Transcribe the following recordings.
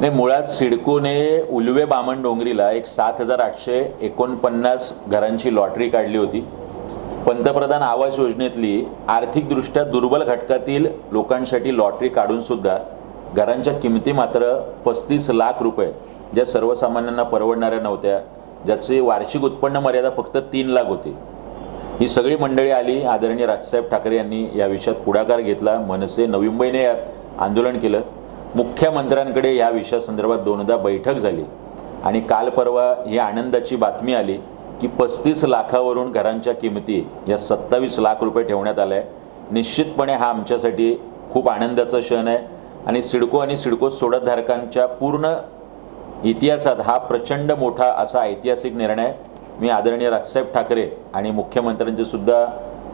नाही मुळात सिडकोने उलवे बामण डोंगरीला एक सात हजार आठशे एकोणपन्नास घरांची लॉटरी काढली होती. पंतप्रधान आवास योजनेतली आर्थिकदृष्ट्या दुर्बल घटकातील लोकांसाठी लॉटरी काढून सुद्धा घरांच्या किमती मात्र पस्तीस लाख रुपये ज्या सर्वसामान्यांना परवडणाऱ्या नव्हत्या ज्याची वार्षिक उत्पन्न मर्यादा फक्त तीन लाख होती. ही सगळी मंडळी आली आदरणीय राजसाहेब ठाकरे यांनी या विषयात पुढाकार घेतला मनसे नवी मुंबईने यात आंदोलन केलं. मुख्यमंत्र्यांकडे या विषयासंदर्भात दोनदा बैठक झाली. आणि काल परवा ही आनंदाची बातमी आली की पस्तीस लाखावरून घरांच्या किमती या सत्तावीस लाख रुपये ठेवण्यात आल्या. आहे निश्चितपणे हा आमच्यासाठी खूप आनंदाचा क्षण आहे. आणि सिडको आणि सिडको सोडतधारकांच्या पूर्ण इतिहासात हा प्रचंड मोठा असा ऐतिहासिक निर्णय मी आदरणीय राजसाहेब ठाकरे आणि मुख्यमंत्र्यांचे सुद्धा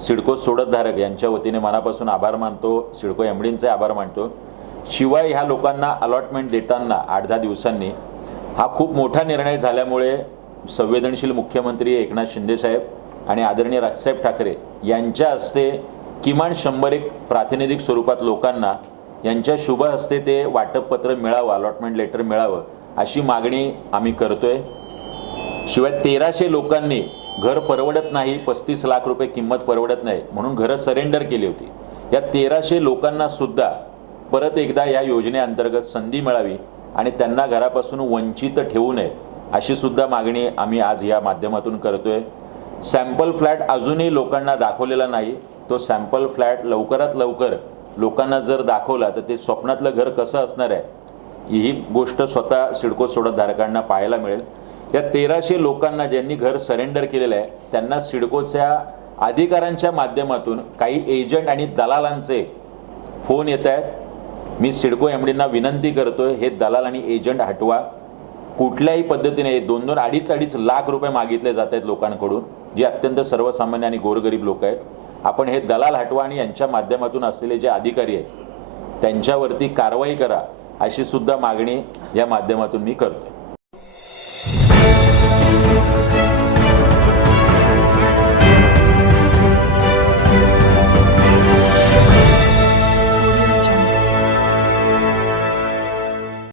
सिडको सोडतधारक यांच्या वतीने मनापासून आभार मानतो. सिडको एमडींचे आभार मानतो. शिवाय ह्या लोकांना अलॉटमेंट देताना आठ दहा दिवसांनी हा खूप मोठा निर्णय झाल्यामुळे संवेदनशील मुख्यमंत्री एकनाथ शिंदेसाहेब आणि आदरणीय राजसाहेब ठाकरे यांच्या हस्ते किमान शंभर एक प्रातिनिधिक स्वरूपात लोकांना यांच्या शुभ हस्ते ते वाटपपत्र मिळावं अलॉटमेंट लेटर मिळावं अशी मागणी आम्ही करतोय. शिवाय तेराशे लोकांनी घर परवडत नाही पस्तीस लाख रुपये किंमत परवडत नाही म्हणून घरं सरेंडर केली होती. या तेराशे लोकांना सुद्धा परत एकदा या योजनेअंतर्गत संधी मिळावी आणि त्यांना घरापासून वंचित ठेवू नये अशी सुद्धा मागणी आम्ही आज या माध्यमातून करतोय. सॅम्पल फ्लॅट अजूनही लोकांना दाखवलेला नाही. तो सॅम्पल फ्लॅट लवकरात लवकर लोकांना जर दाखवला तर ते स्वप्नातलं घर कसं असणार आहे? ही गोष्ट स्वतः सिडको सोडतधारकांना पाहायला मिळेल. या तेराशे लोकांना ज्यांनी घर सरेंडर केलेलं आहे त्यांना सिडकोच्या अधिकाऱ्यांच्या माध्यमातून काही एजंट आणि दलालांचे फोन येत आहेत. मी सिडको एमडींना विनंती करतोय हे दलाल आणि एजंट हटवा. कुठल्याही पद्धतीने दोन दोन अडीच अडीच लाख रुपये मागितले जात आहेत लोकांकडून जे अत्यंत सर्वसामान्य आणि गोरगरीब लोक आहेत. आपण हे दलाल हटवा आणि यांच्या माध्यमातून असलेले जे अधिकारी आहेत त्यांच्यावरती कारवाई करा अशी सुद्धा मागणी या माध्यमातून मी करतो